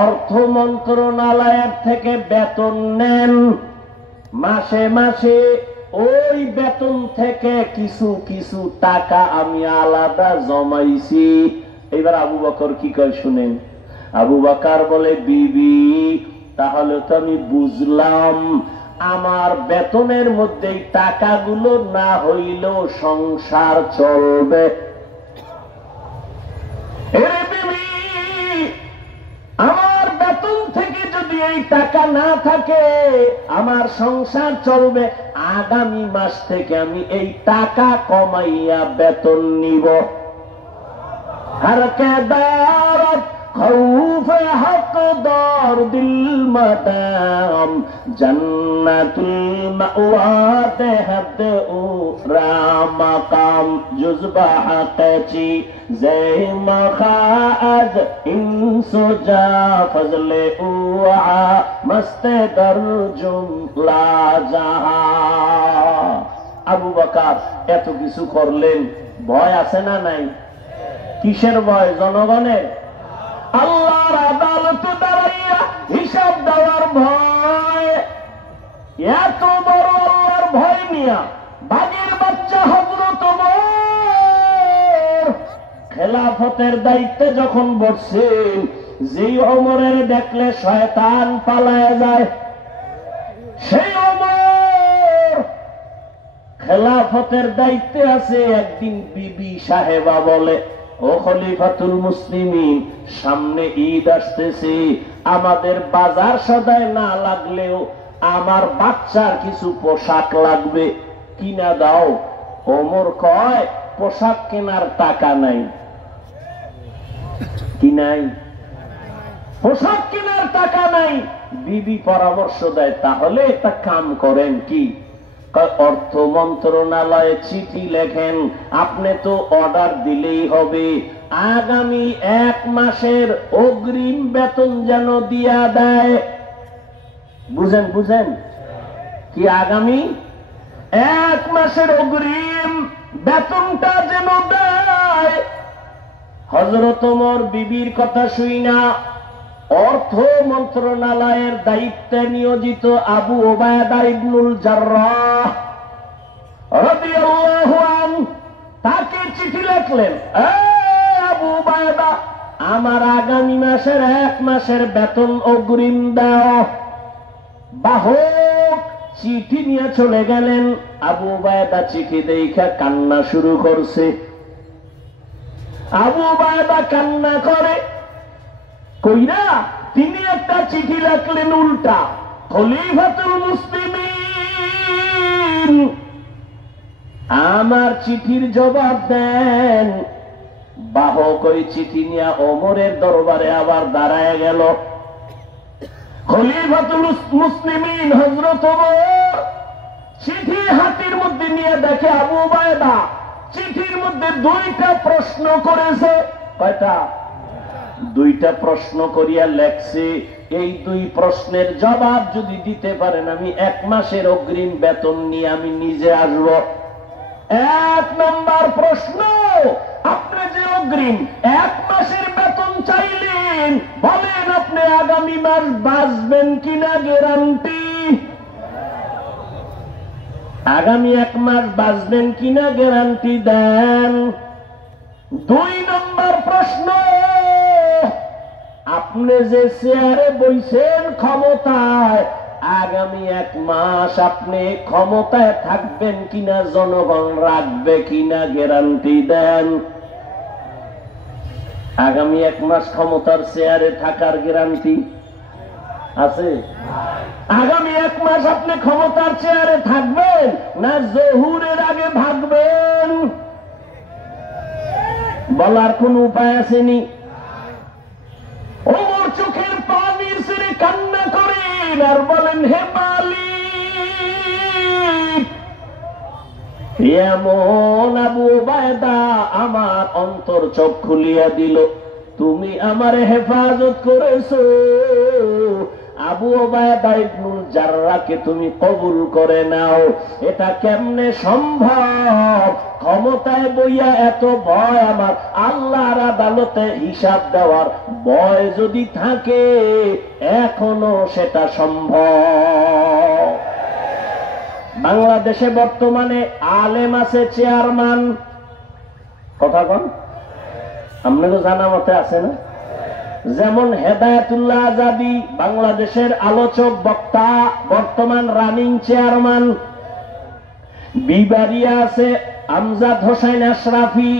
অর্থ মন্ত্রণালয়ের থেকে বেতন নেন, মাসে মাসে ওই বেতন থেকে কিছু কিছু টাকা আমি আলাদা জমাইছি। এবার আবু বকর কি কয় শুনেন। আবু বকর বলে, বিবি, তাহলে তো আমি বুঝলাম আমার বেতনের মধ্যে টাকাগুলো না হইলেও সংসার চলবে। আমার বেতন থেকে যদি এই টাকা না থাকে আমার সংসার চলবে, আগামী মাস থেকে আমি এই টাকা কমাইয়া বেতন নিব। हर के दारत खौफ हकदार दिल मदाम जन्नतुल मअवा देहद उरा मकाम जुज़बा हक़ची ज़े मखाअद इंसुजा फज़ले उआ मस्त दर जुमला जहा। আবু বকর এত কিছু করলেন, ভয় আছে না নাই? কিসের ভয়? জনগণের। আল্লাহর আদালতে দাঁড়াইয়া হিসাব দেওয়ার ভয়। এত বড় আল্লাহর ভয় নিয়া বাগের বাচ্চা হযরত ওমর খেলাফতের দায়িত্বে যখন বসছেন, যেই ওমরের দেখলে শয়তান পালায় যায়, সেই ওমর খেলাফতের দায়িত্বে আছে। একদিন বিবি সাহেবা বলে, ও খলিফাতুল মুসলিমিন, সামনে ঈদ আসতেছে, আমাদের বাজার সদায় না লাগলেও আমার বাচ্চার কিছু পোশাক লাগবে, কিনা দাও। ওমর কয়, পোশাক কেনার টাকা নাই। কি নাই? পোশাক কেনার টাকা নাই। বিবি পরামর্শ দেয়, তাহলে একটা কাম করেন। কি? অর্থ মন্ত্রণালয়ে চিঠি লেখেন, আপনি তো অর্ডার দিলেই হবে, আগামী 1 মাসের অগ্রিম বেতন যেন দিয়া দেয়। বুঝেন বুঝেন কি? আগামী 1 মাসের অগ্রিম বেতনটা যেন দেয়। হযরত ওমর বিবির কথা শুই না অর্থ মন্ত্রণালয়ের দায়িত্বে নিয়োজিত আবু ওবায়দা ইবনুল জাররাহ রাদিয়াল্লাহু আনহু তাকে চিঠি লিখলেন, আবু ওবায়দা, আমার আগামী মাসের 1 মাসের বেতন অগ্রিম দাও। বাহক চিঠি নিয়ে চলে গেলেন। আবু ওবায়দা চিঠি দেখে কান্না শুরু করছে। আবু ওবায়দা কান্না করে কইরা তিনি একটা চিঠি লিখলেন উল্টা, খলিফাতুল মুসলিমিন আমার চিঠির জবাব দেন। বাহক ওই চিঠি নিয়ে ওমরের দরবারে আবার দাঁড়ায় গেল। খলিফাতুল মুসলিমিন হযরত ওমর চিঠি হাতের মধ্যে নিয়ে দেখে আবু ওবায়দা চিঠির মধ্যে 2টা প্রশ্ন করেছে। কয়টা? 2টা প্রশ্ন করিয়া লেখছে, এই 2 প্রশ্নের জবাব যদি দিতে পারেন আমি 1 মাসের অগ্রিম বেতন নিয়ে আমি নিজে আসব। 1 নম্বর প্রশ্ন, আপনি যে অগ্রিম 1 মাসের বেতন চাইলেন, বলেন আপনি আগামী মাস বাঁচবেন কিনা, গ্যারান্টি? আগামী 1 মাস বাঁচবেন কিনা গ্যারান্টি দেন। 2 নম্বর প্রশ্ন, আপনি যে চেয়ারে বইছেন ক্ষমতায়, আগামী 1 মাস আপনি ক্ষমতায় থাকবেন কিনা, জনগণ রাখবে কিনা, গ্যারান্টি দেন। আগামী 1 মাস ক্ষমতার চেয়ারে থাকার গ্যারান্টি আছে? আগামী 1 মাস আপনি ক্ষমতার চেয়ারে থাকবেন না জহুরের আগে ভাগবেন? বলার কোন উপায় আসেনি। ওমর চোখের পানি ছেড়ে কান্না করেন আর বলেন, হে মালিক, এমন আবু ওবায়দা আমার অন্তর চোখ খুলিয়া দিল, তুমি আমারে হেফাজত করেছো। আবু ওবায়দা ইবনুল জাররাহকে তুমি কবুল করে নাও। এটা কেমনে সম্ভব? ক্ষমতায় বইয়া এত ভয় আমার, আল্লাহর আদালতে হিসাব দেওয়ার ভয় যদি থাকে, এখনো সেটা সম্ভব। বাংলাদেশে বর্তমানে আলেম আছে চেয়ারম্যান, কথা কন, আপনাকে জানা মতে আছে না? যেমন হেদায়েতুল্লাহ আজাদী বাংলাদেশের আলোচক বক্তা, বর্তমান রানিং চেয়ারম্যান। বিবারিয়া আছে আমজাদ হোসেন আশরাফি,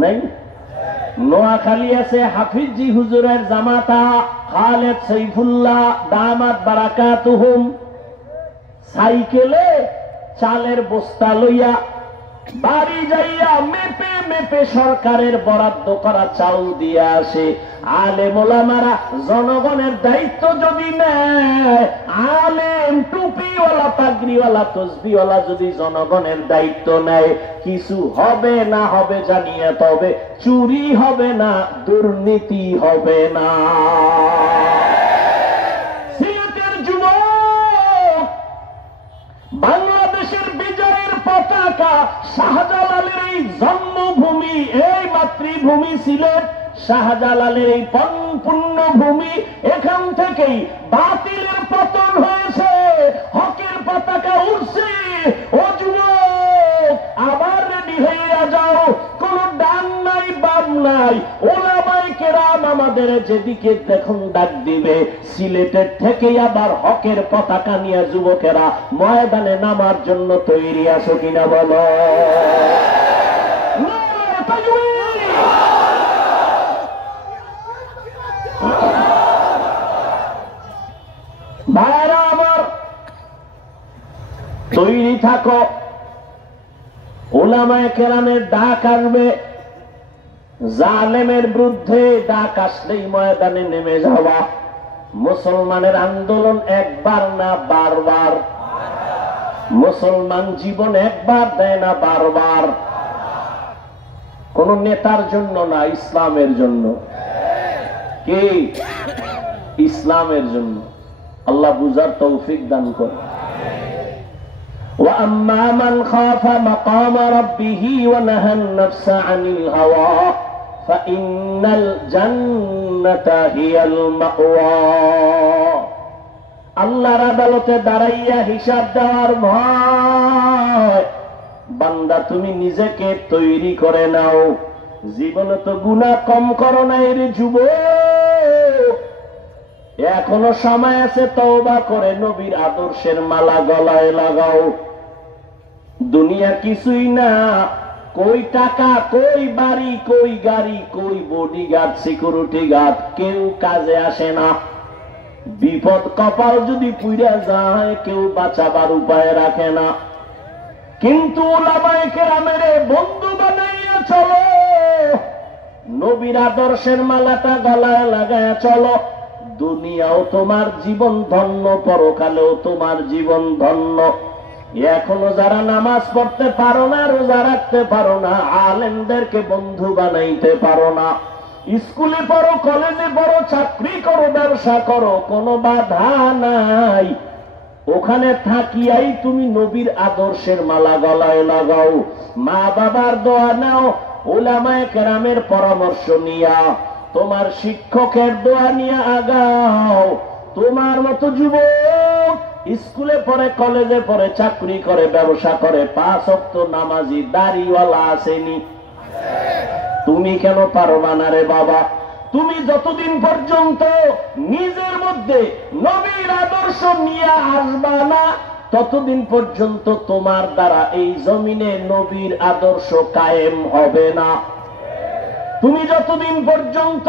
নাই? নোয়াখালী আছে হাফিজি হুজুরের জামাতা খালেদ সৈফুল্লাহ দামাত বারাকাতুহুম। সাইকেলে চালের বস্তা লইয়া বাড়ি যাইয়া মেপে মেপে সরকারের বরাদ্দ করা চাউল দিয়ে আসে। আলেম ওলামারা জনগণের দায়িত্ব যদি নেয়, আলেম টুপিওয়ালা পাগড়িওয়ালা তসবিওয়ালা যদি জনগণের দায়িত্ব নেয়, কিছু হবে না হবে জানিয়ে, তবে চুরি হবে না, দুর্নীতি হবে না। সিলেটের যুবক, বাংলাদেশের বিজয়ের পতাকা শাহজালালের এই জন্মভূমি, এই মাতৃভূমি সিলেট, শাহজালালের এই পুণ্যভূমি, এখান থেকেই বাতিলের পতন হয়েছে, হকের পতাকা উঠছে। ও যুবক, আবার রেডি হইয়া যাও। কোন ডান নাই বাম নাই, ওলামায়ে এরাম আমাদের যেদিকে দেখুন ডাক দিবে, সিলেটের থেকে আবার হকের পতাকা নিয়ে যুবকেরা ময়দানে নামার জন্য তৈরি আছো কিনা বলো? ভাইরা আমার, তৈরি থাকো। উলামায়ে কেরামের ডাক আসবে, জালেমের বিরুদ্ধে ডাক আসলেই ময়দানে নেমে যাওয়া। মুসলমানের আন্দোলন একবার না বারবার। মুসলমান জীবন একবার দেয় না বারবার। কোন নেতার জন্য না, ইসলামের জন্য। কি? ইসলামের জন্য। আল্লাহ বুঝার তৌফিক দান করে। وَأَمَّا مَنْ خَافَ مَقَامَ رَبِّهِ وَنَهَى النَّفْسَ عَنِ الْهَوَى فَإِنَّ الْجَنَّةَ هِيَ الْمَأْوَى। আল্লাহর আদালতে দাঁড়াইয়া হিসাব দেওয়ার ভয়, বান্দা তুমি নিজেকে তৈরি করে নাও। জীবনে তো গুনাহ কম করো নাই রে যুবক, এখনো সময় আছে, তওবা করে নবীর আদর্শের মালা গলায় লাগাও। দুনিয়া কিছুই না, কই টাকা, কই বাড়ি, কই গাড়ি, কই বডিগার্ড, সিকিউরিটি গার্ড, কেউ কাজে আসে না। বিপদ কপাল যদি পুইরা যায়, কেউ বাঁচাবার উপায় রাখে না। কিন্তু উলামায়ে কেরামের বন্ধু বানাইয়া চলো, নবীর আদর্শের মালাটা গলায় লাগায়া চলো। দুনিয়াও তোমার জীবন ধন্য, পরকালেও তোমার জীবন ধন্য। এখনো যারা নামাজ পড়তে পারো না, রোজা রাখতে পারো না, আলেমদেরকে বন্ধু বানাইতে পারো না, স্কুলে পড়ো, কলেজে পড়ো, চাকরি করো, ব্যবসা করো, কোনো বাধা নাই। ওখানে থাকিয়াই তুমি নবীর আদর্শের মালা গলায় লাগাও। মা বাবার দোয়া নাও, উলামায়ে কেরামের পরামর্শ নিয়া, তোমার শিক্ষকের দোয়া নিয়ে আগাও। তোমার মতো যুবক স্কুলে পড়ে, কলেজে পড়ে, চাকরি করে, ব্যবসা করে, 5 ওয়াক্ত নামাজি দাড়িওয়ালা আসেনি। তুমি কেন পারবা না রে বাবা? তুমি যতদিন পর্যন্ত নিজের মধ্যে নবীর আদর্শ নিয়ে আসবা না, ততদিন পর্যন্ত তোমার দ্বারা এই জমিনে নবীর আদর্শ কায়েম হবে না। তুমি যতদিন পর্যন্ত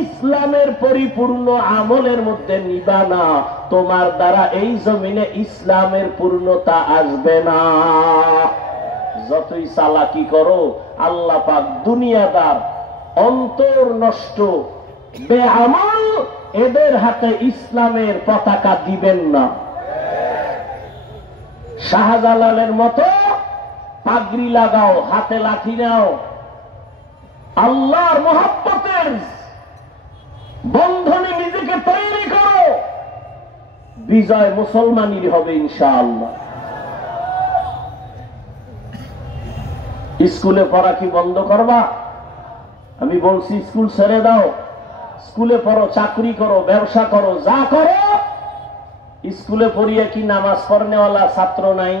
ইসলামের পরিপূর্ণ আমলের মধ্যে নিবা না, তোমার দ্বারা এই জমিনে ইসলামের পূর্ণতা আসবে না। যতই চালাকি করো, আল্লাহ পাক দুনিয়াদার, অন্তর নষ্ট, বেআমল, এদের হাতে ইসলামের পতাকা দিবেন না। শাহজালালের মতো পাগড়ি লাগাও, হাতে লাঠি নাও, আল্লাহর মহব্বতের বন্ধনে নিজেকে তৈরি করো, বিজয় মুসলমানেরই হবে ইনশাআল্লাহ। স্কুলে পড়া কি বন্ধ করবা? আমি বলছি স্কুল ছেড়ে দাও, স্কুলে পড়ো, চাকরি করো, ব্যবসা করো, যা করো। স্কুলে পড়িয়ে কি নামাজ পড়নেওয়ালা ছাত্র নাই?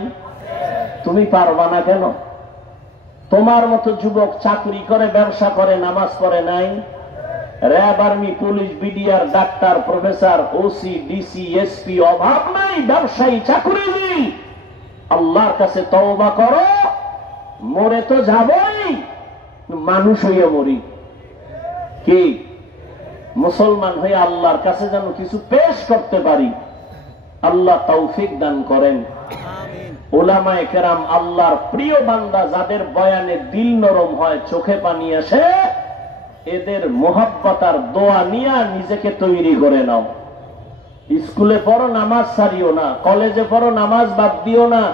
তুমি পারবা না কেন? তোমার মতো যুবক চাকরি করে, ব্যবসা করে, নামাজ পড়ে নাই? RAB, army, police, BDR, doctor, professor, OC, DC, SP, অভাব নাই, ব্যবসায়ী, চাকরিজীবী। আল্লাহর কাছে তওবা করো। মরে তো যাবই, মানুষ হইয়া মরি। কি মুসলমান হয়ে আল্লাহর কাছে যেন কিছু পেশ করতে পারি, আল্লাহ তৌফিক দান করেন। উলামায়ে কেরাম আল্লাহর প্রিয় বান্দা, যাদের বয়ানে দিল নরম হয়, চোখে পানি আসে, এদের মোহাব্বত আর দোয়া নিয়ে নিজেকে তৈরি করে নাও। স্কুলে পড়ো, নামাজ ছাড়িও না, কলেজে পড়ো, নামাজ বাদ দিও না,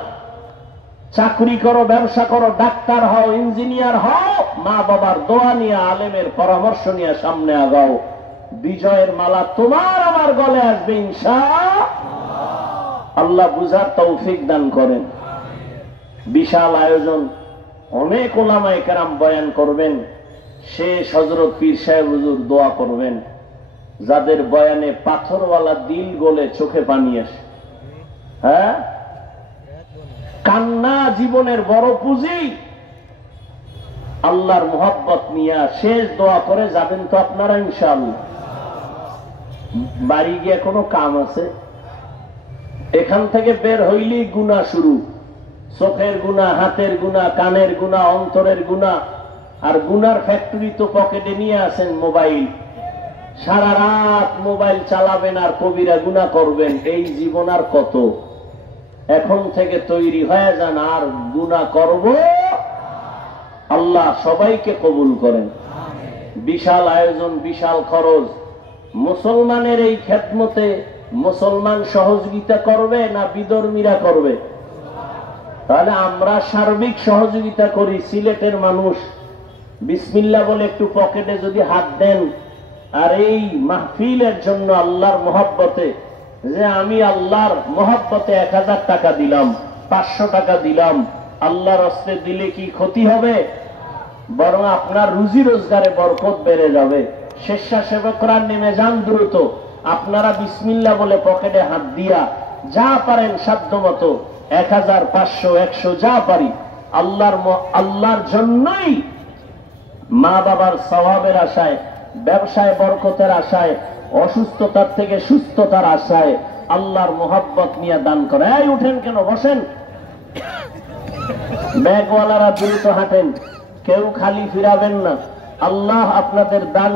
চাকরি করো, ব্যবসা করো, ডাক্তার হও, ইঞ্জিনিয়ার হও, মা বাবার দোয়া নিয়ে, আলেমের পরামর্শ নিয়ে সামনে আগাও। বিজয়ের মালা তোমার আমার গলে আসবে ইনশাআল্লাহ। আল্লাহ বুঝার তৌফিক দান করেন। বিশাল আয়োজন, অনেক উলামায়ে কেরাম বয়ান করবেন, শেষ হযরত পীর সাহেব হুজুর দোয়া করবেন। যাদের বয়ানে পাথরওয়ালা দিল গলে চোখে পানি আসে, হ্যাঁ, কান্না জীবনের বড় পুঁজি। আল্লাহর মোহাব্বত নিয়ে শেষ দোয়া করে যাবেন তো আপনারা ইনশাআল্লাহ। বাড়ি গিয়ে কোনো কাম আছে? এখান থেকে বের হইলেই গুনাহ শুরু। চোখের গুনাহ, হাতের গুনাহ, কানের গুনাহ, অন্তরের গুনাহ। আর গুনার ফ্যাক্টরি তো পকেটে নিয়ে আসেন মোবাইল। সারা রাত মোবাইল চালাবেন আর কবিরা গুনাহ করবেন। এই জীবন আর কত? এখন থেকে তৈরি হয়ে যান, আর গুনাহ করব। আল্লাহ সবাইকে কবুল করেন। বিশাল আয়োজন, বিশাল খরচ। মুসলমানের এই খেদমতে মুসলমান সহযোগিতা করবে না বিধর্মীরা করবে? তাহলে আমরা সার্বিক সহযোগিতা করি। সিলেটের মানুষ বিসমিল্লাহ বলে একটু পকেটে যদি হাত দেন, আর এই মাহফিলের জন্য আল্লাহর মহব্বতে, যে আমি আল্লাহর মহব্বতে 1000 টাকা দিলাম, 500 টাকা দিলাম, আল্লাহর রাস্তে দিলে কি ক্ষতি হবে? বরং আপনার রুজি রোজগারে বরকত বেড়ে যাবে। স্বেচ্ছাসেবকরা নেমে যান দ্রুত। আপনারা বিসমিল্লাহ বলে পকেটে হাত দিয়া যা পারেন সাধ্য মতো 1000, 500, 100 যা পারি আল্লাহর জন্যই, মা বাবার সওয়াবের আশায়, ব্যবসায় বরকতের আশায়, অসুস্থতার থেকে সুস্থতার আশায় আল্লাহর মোহাব্বত নিয়ে দান করে। এই উঠেন কেন, বসেন। ব্যাগওয়ালারা দ্রুত হাঁটেন, কেউ খালি ফিরাবেন না। আল্লাহ আপনাদের দান